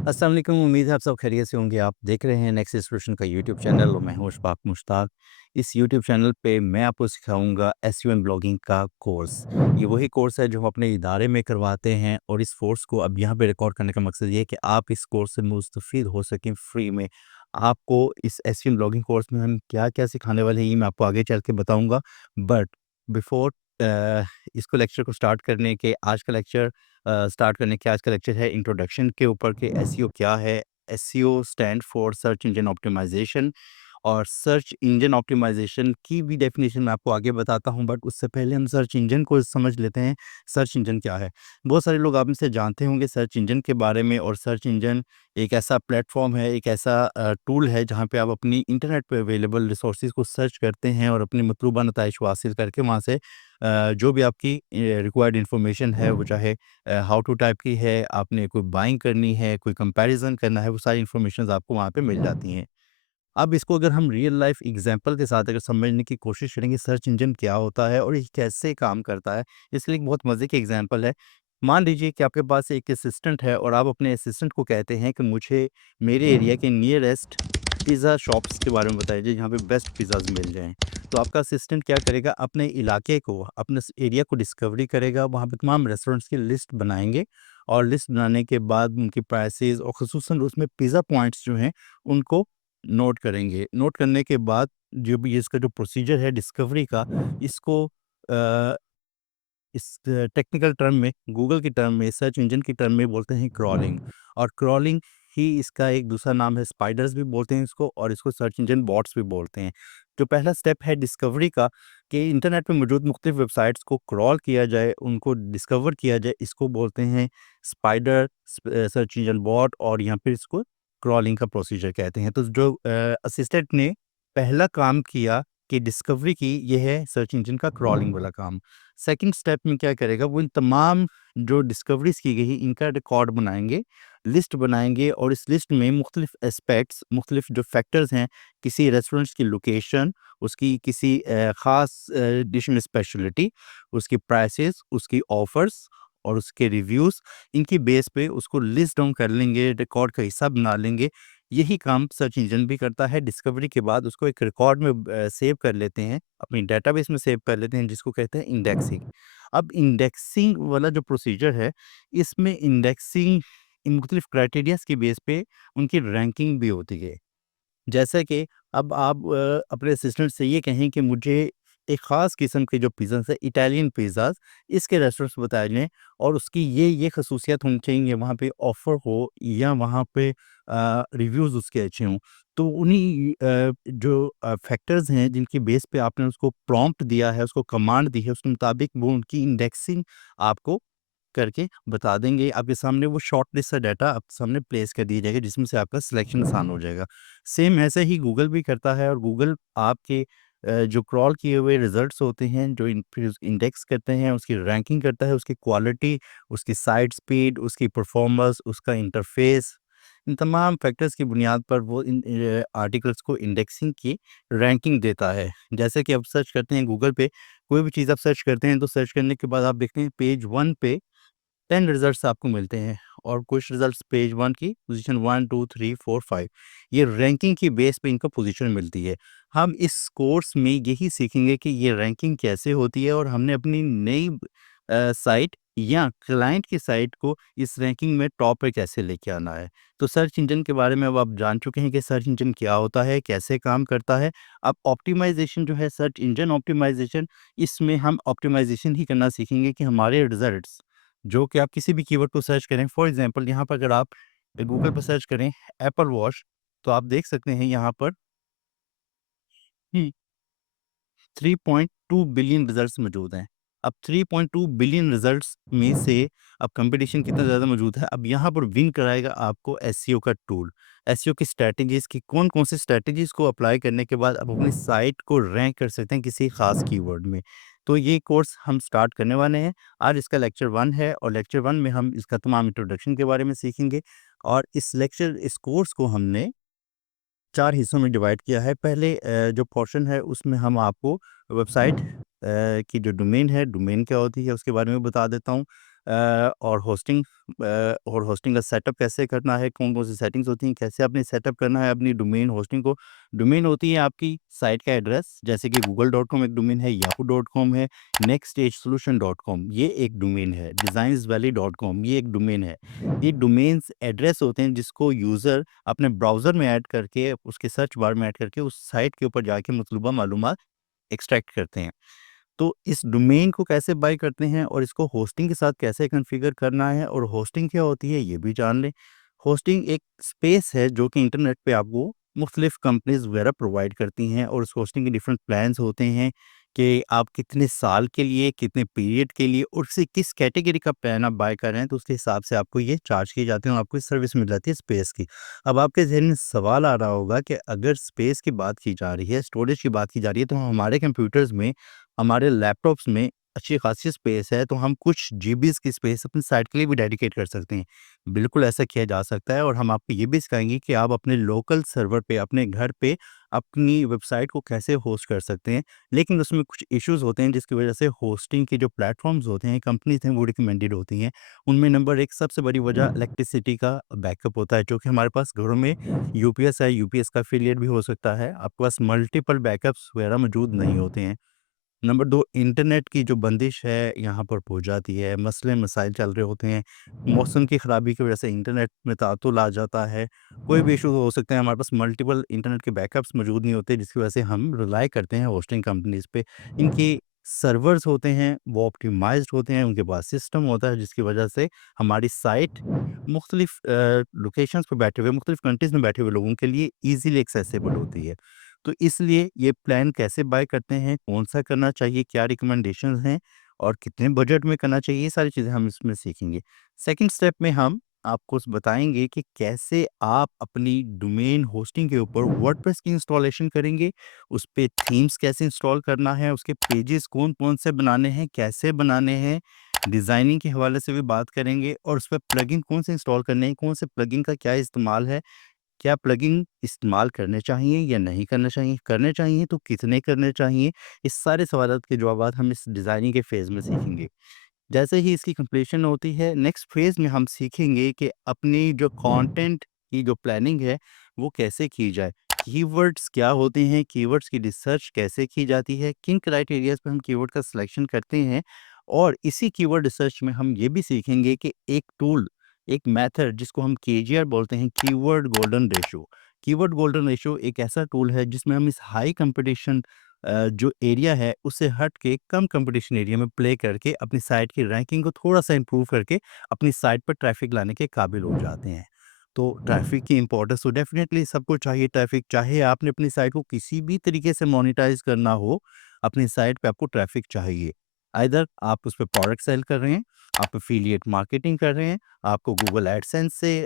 अस्सलाम वालेकुम। उम्मीद है आप सब खैरियत से होंगे। आप देख रहे हैं नेक्स्ट इंस्पिरेशन का यूट्यूब चैनल और मैं हूं अशफाक मुश्ताक। इस यूट्यूब चैनल पे मैं आपको सिखाऊंगा एसईओ एंड ब्लॉगिंग का कोर्स। ये वही कोर्स है जो हम अपने इदारे में करवाते हैं और इस कोर्स को अब यहाँ पे रिकॉर्ड करने का मकसद ये है कि आप इस कोर्स से मुस्तफ़ीद हो सकें फ्री में। आपको इस एसईओ एंड ब्लॉगिंग कोर्स में हम क्या-क्या सिखाने वाले हैं ये मैं आपको आगे चल के बताऊँगा। बट बिफोर इसको लेक्चर को स्टार्ट करने के आज का लेक्चर स्टार्ट करने के आज का लेक्चर है इंट्रोडक्शन के ऊपर कि एसईओ क्या है। SEO stand for search engine optimization और सर्च इंजन ऑप्टिमाइजेशन की भी डेफिनेशन मैं आपको आगे बताता हूं, बट उससे पहले हम सर्च इंजन को समझ लेते हैं। सर्च इंजन क्या है? बहुत सारे लोग आप में से जानते होंगे सर्च इंजन के बारे में। और सर्च इंजन एक ऐसा प्लेटफॉर्म है, एक ऐसा टूल है जहां पे आप अपनी इंटरनेट पे अवेलेबल रिसोर्सेज को सर्च करते हैं और अपनी मतलूबा नताइज को हासिल करके वहाँ से जो भी आपकी रिक्वायर्ड इन्फॉर्मेशन है, वो चाहे हाउ टू टाइप की है, आपने कोई बाइंग करनी है, कोई कंपैरिजन करना है, वो सारी इन्फॉर्मेशंस आपको वहाँ पे मिल जाती हैं। अब इसको अगर हम रियल लाइफ एग्जांपल के साथ अगर समझने की कोशिश करेंगे सर्च इंजन क्या होता है और ये कैसे काम करता है, इसके लिए एक बहुत मज़े की एग्जांपल है। मान लीजिए कि आपके पास एक असिस्टेंट है और आप अपने असिस्टेंट को कहते हैं कि मुझे मेरे एरिया के नियरेस्ट पिज़्ज़ा शॉप्स के बारे में बताइए जहाँ पे बेस्ट पिज़्ज़ाज़ मिल जाएँ। तो आपका असिस्टेंट क्या करेगा, अपने इलाके को, अपने स एरिया को डिस्कवरी करेगा, वहाँ पे तमाम रेस्टोरेंट्स की लिस्ट बनाएँगे और लिस्ट बनाने के बाद उनकी प्राइसेज़ और ख़ुसूसन उसमें पिज़्ज़ा पॉइंट्स जो हैं, उनको नोट करेंगे। नोट करने के बाद जो भी इसका जो प्रोसीजर है डिस्कवरी का, इसको अ, इस टेक्निकल टर्म में, गूगल की टर्म में, सर्च इंजन की टर्म में बोलते हैं क्रॉलिंग। और क्रॉलिंग ही इसका एक दूसरा नाम है, स्पाइडर्स भी बोलते हैं इसको और इसको सर्च इंजन बॉट्स भी बोलते हैं। जो पहला स्टेप है डिस्कवरी का, कि इंटरनेट पे मौजूद मुख्तलिफ वेबसाइट्स को क्रॉल किया जाए, उनको डिस्कवर किया जाए, इसको बोलते हैं स्पाइडर सर्च इंजन बॉट और यहाँ पे इसको क्रॉलिंग का प्रोसीजर कहते हैं। तो जो असिस्टेंट ने पहला काम किया कि डिस्कवरी की, ये है सर्च इंजन का क्रॉलिंग वाला काम। सेकंड स्टेप में क्या करेगा, वो इन तमाम जो डिस्कवरीज़ की गई इनका रिकॉर्ड बनाएँगे, लिस्ट बनाएँगे और इस लिस्ट में मुख्तलिफ एस्पेक्ट्स, मुख्तलिफ जो फैक्टर्स हैं, किसी रेस्टोरेंट्स की लोकेशन, उसकी किसी ख़ास डिश में स्पेशलिटी, उसकी प्राइसेस, उसकी ऑफ़र्स और उसके रिव्यूज़, इनकी बेस पे उसको लिस्ट डाउन कर लेंगे, रिकॉर्ड का हिस्सा बना लेंगे। यही काम सर्च इंजन भी करता है। डिस्कवरी के बाद उसको एक रिकॉर्ड में सेव कर लेते हैं, अपनी डेटाबेस में सेव कर लेते हैं जिसको कहते हैं इंडेक्सिंग। अब इंडेक्सिंग वाला जो प्रोसीजर है, इसमें इंडेक्सिंग इन मुख्तलिफ क्राइटेरियाज़ की बेस पे उनकी रैंकिंग भी होती है। जैसे कि अब आप अपने असिस्टेंट से ये कहें कि मुझे एक ख़ास किस्म के जो पिज़्ज़ाज़ है, इटालियन पिज़्ज़ाज़, इसके रेस्टोरेंट्स बताए जाएँ और उसकी ये ख़ुसूसियत होनी चाहिए, वहाँ पे ऑफ़र हो या वहाँ पे रिव्यूज़ उसके अच्छे हों। तो उन्हीं जो फैक्टर्स हैं जिनकी बेस पे आपने उसको प्रॉम्प्ट दिया है, उसको कमांड दी है, उसके मुताबिक वो उनकी इंडेक्सिंग आपको करके बता देंगे। आपके सामने वो शॉर्ट लिस्ट सा डाटा आपके सामने प्लेस कर दिया जाएगा जिसमें से आपका सिलेक्शन आसान हो जाएगा। सेम ऐसे ही गूगल भी करता है और गूगल आपके जो क्रॉल किए हुए रिजल्ट्स होते हैं, जो फिर इंडेक्स करते हैं, उसकी रैंकिंग करता है, उसकी क्वालिटी, उसकी साइट स्पीड, उसकी परफॉर्मेंस, उसका इंटरफेस, इन तमाम फैक्टर्स की बुनियाद पर वो इन आर्टिकल्स को इंडेक्सिंग की रैंकिंग देता है। जैसे कि आप सर्च करते हैं गूगल पे, कोई भी चीज़ आप सर्च करते हैं तो सर्च करने के बाद आप देखते हैं पेज 1 पे 10 रिजल्ट्स आपको मिलते हैं और कुछ रिजल्ट्स पेज 1 की पोजीशन 1, 2, 3, 4, 5, ये रैंकिंग की बेस पे इनको पोजीशन मिलती है। हम इस कोर्स में यही सीखेंगे कि ये रैंकिंग कैसे होती है और हमने अपनी नई साइट या क्लाइंट की साइट को इस रैंकिंग में टॉप पे कैसे लेके आना है। तो सर्च इंजन के बारे में अब आप जान चुके हैं कि सर्च इंजन क्या होता है, कैसे काम करता है। अब ऑप्टिमाइज़ेशन जो है, सर्च इंजन ऑप्टिमाइज़ेशन, इसमें हम ऑप्टिमाइज़ेशन ही करना सीखेंगे कि हमारे रिजल्ट्स जो कि आप किसी भी कीवर्ड को सर्च करें, फॉर एग्जांपल यहाँ पर अगर आप गूगल पर सर्च करें एप्पल वॉच, तो आप देख सकते हैं यहाँ पर कि 3.2 बिलियन रिजल्ट्स मौजूद हैं। अब 3.2 बिलियन रिजल्ट्स में से अब कंपटीशन कितना ज़्यादा मौजूद है, अब यहाँ पर विन कराएगा आपको एसईओ का टूल। एसईओ की स्ट्रैटेजीज़ की कौन-कौन सी स्ट्रैटेजीज़ को अप्लाई करने के बाद आप अपनी साइट को रैंक कर सकते हैं किसी ख़ास कीवर्ड में। तो ये कोर्स हम स्टार्ट करने वाले हैं। आज इसका लेक्चर 1 है और लेक्चर 1 में हम इसका तमाम इंट्रोडक्शन के बारे में सीखेंगे और इस कोर्स को हमने 4 हिस्सों में डिवाइड किया है। पहले जो पोर्शन है उसमें हम आपको वेबसाइट की जो डोमेन है, डोमेन क्या होती है उसके बारे में बता देता हूँ। और होस्टिंग का सेटअप कैसे करना है, कौन-कौन सी सेटिंग्स होती हैं, कैसे आपने सेटअप करना है अपनी डोमेन होस्टिंग को। डोमेन होती है आपकी साइट का एड्रेस, जैसे कि google.com एक डोमेन है, yahoo.com है, nextstagesolution.com ये एक डोमेन है, designsvalley.com ये एक डोमेन है। ये डोमेन्स एड्रेस होते हैं जिसको यूज़र अपने ब्राउज़र में ऐड करके, उसके सर्च बार में ऐड करके उस साइट के ऊपर जाके मतलूबा मालूमात एक्सट्रैक्ट करते हैं। तो इस डोमेन को कैसे बाय करते हैं और इसको होस्टिंग के साथ कैसे कॉन्फ़िगर करना है और होस्टिंग क्या होती है ये भी जान लें। होस्टिंग एक स्पेस है जो कि इंटरनेट पे आपको मुख्तलिफ़ कंपनीज़ वगैरह प्रोवाइड करती हैं और उस होस्टिंग के डिफरेंट प्लान्स होते हैं कि आप कितने साल के लिए, कितने पीरियड के लिए और से किस कैटेगरी का प्लान आप बाय कर रहे हैं, तो उसके हिसाब से आपको ये चार्ज किए जाते हैं और आपको ये सर्विस मिल जाती है स्पेस की। अब आपके ज़हन में सवाल आ रहा होगा कि अगर स्पेस की बात की जा रही है, स्टोरेज की बात की जा रही है, तो हमारे कंप्यूटर्स में, हमारे लैपटॉप्स में अच्छी खासी स्पेस है, तो हम कुछ जीबीज़ की स्पेस अपनी साइट के लिए भी डेडिकेट कर सकते हैं। बिल्कुल ऐसा किया जा सकता है और हम आपको ये भी सिखाएँगे कि आप अपने लोकल सर्वर पे, अपने घर पे अपनी वेबसाइट को कैसे होस्ट कर सकते हैं। लेकिन उसमें कुछ इश्यूज़ होते हैं जिसकी वजह से होस्टिंग के जो प्लेटफ़ॉर्म्स होते हैं, कंपनीज़ हैं, वो रिकमेंडेड होती हैं। उनमें नंबर 1 सबसे बड़ी वजह इलेक्ट्रिसिटी का बैकअप होता है, जो कि हमारे पास घरों में यूपीएस है, यूपीएस का फेलियर भी हो सकता है। आपके पास मल्टीपल बैकअप्स वगैरह मौजूद नहीं होते हैं। नंबर 2 इंटरनेट की जो बंदिश है यहाँ पर हो जाती है, मसले-मसाइल चल रहे होते हैं, मौसम की ख़राबी की वजह से इंटरनेट में तातुल आ जाता है, कोई भी इश्यू हो सकते हैं, हमारे पास मल्टीपल इंटरनेट के बैकअप्स मौजूद नहीं होते जिसकी वजह से हम रिलाय करते हैं होस्टिंग कंपनीज़ पे। इनके सर्वर्स होते हैं, वो ऑप्टिमाइज़्ड होते हैं, उनके पास सिस्टम होता है जिसकी वजह से हमारी साइट मुख्तलिफ़ लोकेशंस पे बैठे हुए, मुख्तलिफ़ कंट्रीज़ में बैठे हुए लोगों के लिए ईज़िली एक्सेसिबल होती है। तो इसलिए ये प्लान कैसे बाय करते हैं, कौन-सा करना चाहिए, क्या रिकमेंडेशंस हैं और कितने बजट में करना चाहिए, ये सारी चीज़ें हम इसमें सीखेंगे। सेकंड स्टेप में हम आपको बताएँगे कि कैसे आप अपनी डोमेन होस्टिंग के ऊपर वर्डप्रेस की इंस्टॉलेशन करेंगे, उस पे थीम्स कैसे इंस्टॉल करना है, उसके पेजेस कौन-कौन से बनाने हैं, कैसे बनाने हैं, डिज़ाइनिंग के हवाले से भी बात करेंगे और उस पे प्लगइन कौन से इंस्टॉल करने हैं, कौन से प्लगइन का क्या इस्तेमाल है, क्या प्लगइन इस्तेमाल करने चाहिए या नहीं करना चाहिए? करने चाहिए तो कितने करने चाहिए? इस सारे सवालात के जवाबात हम इस डिज़ाइनिंग के फ़ेज़ में सीखेंगे। जैसे ही इसकी कंप्लीशन होती है, नेक्स्ट फ़ेज़ में हम सीखेंगे कि अपनी जो कंटेंट की जो प्लानिंग है, वो कैसे की जाए? कीवर्ड्स क्या होते हैं? कीवर्ड्स की रिसर्च कैसे की जाती है? किन क्राइटेरियाज़ पे हम कीवर्ड का सिलेक्शन करते हैं? और इसी कीवर्ड रिसर्च में हम ये भी सीखेंगे कि एक टूल, एक मेथड जिसको हम केजीआर बोलते हैं, keyword golden ratio. Keyword golden ratio एक ऐसा टूल है जिसमें हम इस हाई कॉम्पिटिशन जो एरिया है उससे हट के कम कंपटीशन एरिया में प्ले करके अपनी साइट की रैंकिंग को थोड़ा-सा इम्प्रूव करके अपनी साइट पर ट्रैफ़िक लाने के काबिल हो जाते हैं। तो ट्रैफ़िक की इम्पोर्टेंस तो डेफ़िनेटली सबको चाहिए ट्रैफ़िक, चाहे आपने अपनी साइट को किसी भी तरीके से मोनेटाइज़ करना हो, अपनी साइट पे आपको ट्रैफ़िक चाहिए। आइदर आप उस पे प्रोडक्ट सेल कर रहे हैं, आप एफ़िलिएट मार्केटिंग कर रहे हैं, आपको गूगल एडसेंस से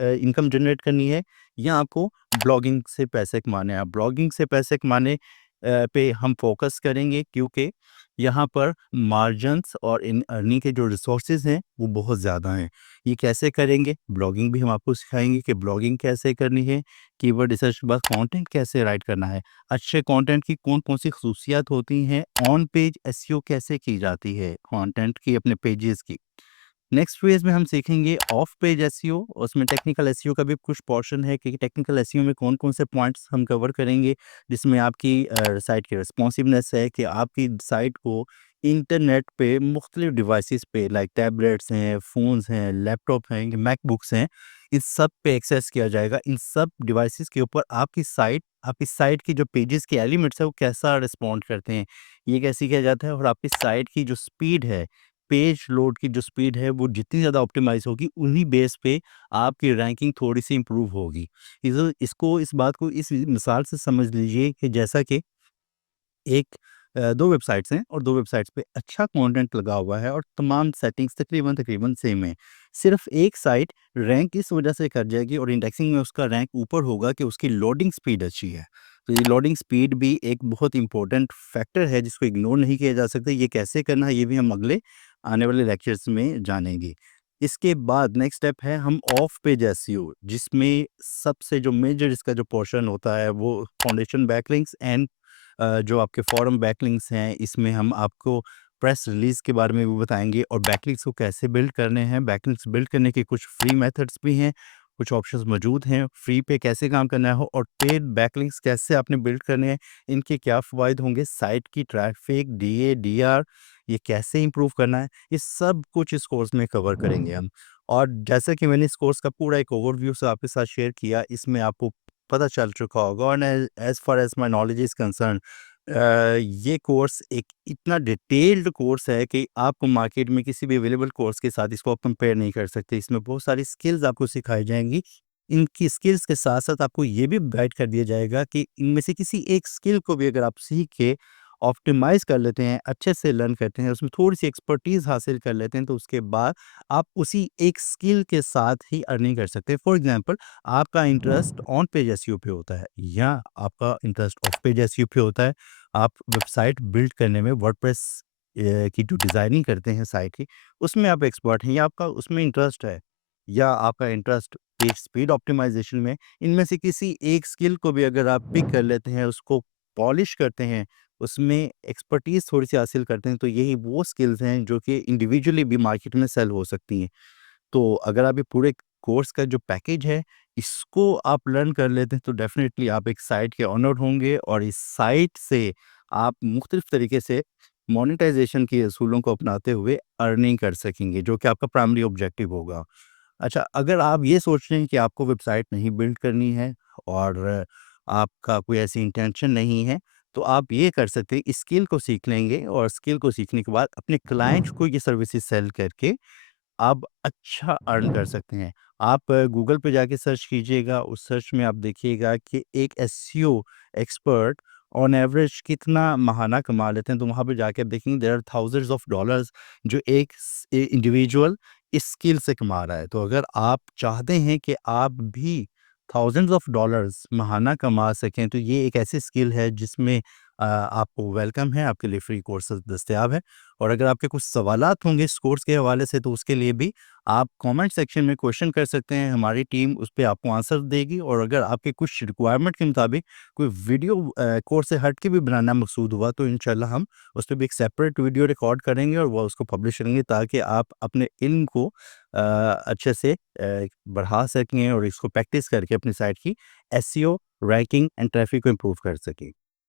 इनकम जनरेट करनी है या आपको ब्लॉगिंग से पैसे कमाने हैं। आप ब्लॉगिंग से पैसे कमाने पे हम फ़ोकस करेंगे क्योंकि यहाँ पर मार्जिन्स और इन अर्निंग के जो रिसोर्सेज़ हैं, वो बहुत ज़्यादा हैं। ये कैसे करेंगे? ब्लॉगिंग भी हम आपको सिखाएँगे कि ब्लॉगिंग कैसे करनी है, कीवर्ड रिसर्च के बाद कंटेंट कैसे राइट करना है, अच्छे कंटेंट की कौन-कौन सी खसूसियात होती हैं, ऑन पेज एसईओ कैसे की जाती है, कंटेंट की अपने पेजेज़ की। नेक्स्ट फेज़ में हम सीखेंगे ऑफ पेज एसईओ, उसमें टेक्निकल एसईओ का भी कुछ पोर्शन है कि टेक्निकल एसईओ में कौन-कौन से पॉइंट्स हम कवर करेंगे, जिसमें आपकी साइट की रिस्पॉन्सिवनेस है कि आपकी साइट को इंटरनेट पे मुख्तलिफ डिवाइसेस पे लाइक टैबलेट्स हैं, फ़ोन्स हैं, लैपटॉप हैं, मैकबुक्स हैं, इस सब पे एक्सेस किया जाएगा। इन सब डिवाइसेस के ऊपर आपकी साइट की जो पेजेस के एलिमेंट्स हैं, वो कैसा रिस्पॉन्ड करते हैं, ये कैसे किया जाता है और आपकी साइट की जो स्पीड है, पेज लोड की जो स्पीड है वो जितनी ज़्यादा ऑप्टिमाइज़ होगी, उन्हीं बेस पे आपकी रैंकिंग थोड़ी-सी इम्प्रूव होगी। इस बात को इस मिसाल से समझ लीजिए कि जैसा कि 2 वेबसाइट्स हैं और 2 वेबसाइट्स पे अच्छा कंटेंट लगा हुआ है और तमाम सेटिंग्स तकरीबन सेम है। सिर्फ़ एक साइट रैंक इस वजह से कर जाएगी और इंडेक्सिंग में उसका रैंक ऊपर होगा कि उसकी लोडिंग स्पीड अच्छी है। तो ये लोडिंग स्पीड भी एक बहुत इम्पोर्टेंट फैक्टर है जिसको इग्नोर नहीं किया जा सकता। ये कैसे करना है ये भी हम अगले आने वाले लेक्चर्स में जानेंगे। इसके बाद नेक्स्ट स्टेप है हम ऑफ पेज एसईओ, जिसमें सबसे जो मेजर इसका जो पोर्शन होता है वो फाउंडेशन बैकलिंक्स एंड जो आपके फॉरम बैकलिंक्स हैं, इसमें हम आपको प्रेस रिलीज़ के बारे में भी बताएँगे और बैकलिंक्स को कैसे बिल्ड करने हैं। बैकलिंक्स बिल्ड करने के कुछ फ्री मेथड्स भी हैं, कुछ ऑप्शंस मौजूद हैं, फ्री पे कैसे काम करना है और पेड बैकलिंक्स कैसे आपने बिल्ड करने हैं, इनके क्या फ़वाइद होंगे, साइट की ट्रैफ़िक, डीए, डीआर ये कैसे इम्प्रूव करना है, ये सब कुछ इस कोर्स में कवर करेंगे हम। और जैसा कि मैंने इस कोर्स का पूरा एक ओवरव्यू से आपके साथ शेयर किया, इसमें आपको पता चल चुका होगा और as far as my knowledge is concerned ये कोर्स एक इतना डिटेल्ड कोर्स है कि आप मार्केट में किसी भी अवेलेबल कोर्स के साथ इसको आप कंपेयर नहीं कर सकते। इसमें बहुत सारी स्किल्स आपको सिखाई जाएँगी। इनकी स्किल्स के साथ-साथ आपको ये भी गाइड कर दिया जाएगा कि इनमें से किसी एक स्किल को भी अगर आप सीख के ऑप्टिमाइज़ कर लेते हैं, अच्छे से लर्न करते हैं, उसमें थोड़ी-सी एक्सपर्टीज़ हासिल कर लेते हैं, तो उसके बाद आप उसी एक स्किल के साथ ही अर्निंग कर सकते हैं। फॉर एग्ज़ाम्पल आपका इंटरेस्ट ऑन पेज एसईओ पे होता है या आपका इंटरेस्ट ऑफ पेज एसईओ पे होता है। आप वेबसाइट बिल्ड करने में वर्डप्रेस की जो डिज़ाइनिंग करते हैं साइट की, उसमें आप एक्सपर्ट हैं या आपका उसमें इंटरेस्ट है या आपका इंटरेस्ट पेज स्पीड ऑप्टिमाइज़ेशन में, इनमें से किसी एक स्किल को भी अगर आप पिक कर लेते हैं, उसको पॉलिश करते हैं, उसमें एक्सपर्टीज़ थोड़ी-सी हासिल करते हैं, तो यही वो स्किल्स हैं जो कि इंडिविजुअली भी मार्केट में सेल हो सकती हैं। तो अगर आप ये पूरे कोर्स का जो पैकेज है, इसको आप लर्न कर लेते हैं, तो डेफ़िनेटली आप एक साइट के ओनर होंगे और इस साइट से आप मुख्तलिफ़ तरीके से मोनेटाइज़ेशन के असूलों को अपनाते हुए अर्निंग कर सकेंगे, जो कि आपका प्राइमरी ऑब्जेक्टिव होगा। अच्छा, अगर आप ये सोच रहे हैं कि आपको वेबसाइट नहीं बिल्ड करनी है और आपका कोई ऐसी इंटेंशन नहीं है, तो आप ये कर सकते हैं, स्किल को सीख लेंगे और स्किल को सीखने के बाद अपने क्लाइंट्स को ये सर्विसेज़ सेल करके आप अच्छा अर्न कर सकते हैं। आप गूगल पे जाके सर्च कीजिएगा, उस सर्च में आप देखिएगा कि एक एसईओ एक्सपर्ट ऑन एवरेज कितना महाना कमा लेते हैं, तो वहाँ पे जाके आप देखेंगे there are thousands of dollars जो एक इंडिविजुअल इस स्किल से कमा रहा है। तो अगर आप चाहते हैं कि आप भी थाउज़ेंड्स ऑफ डॉलर्स महाना कमा सकें, तो ये एक ऐसी स्किल है जिसमें आपको वेलकम है, आपके लिए फ्री कोर्सेज़ दस्तयाब हैं। और अगर आपके कुछ सवालात होंगे इस कोर्स के हवाले से तो उसके लिए भी आप कमेंट सेक्शन में क्वेश्चन कर सकते हैं, हमारी टीम उस पे आपको आंसर देगी और अगर आपके कुछ रिक्वायरमेंट के मुताबिक कोई वीडियो कोर्स से हट के भी बनाना मकसूद हुआ तो इंशाल्लाह हम उस पे भी एक सेपरेट वीडियो रिकॉर्ड करेंगे और वो उसको पब्लिश करेंगे ताकि आप अपने इल्म को अच्छे से बढ़ा सकें और इसको प्रैक्टिस करके अपनी साइट की एसईओ, रैंकिंग एंड ट्रैफिक को इम्प्रूव कर सकें।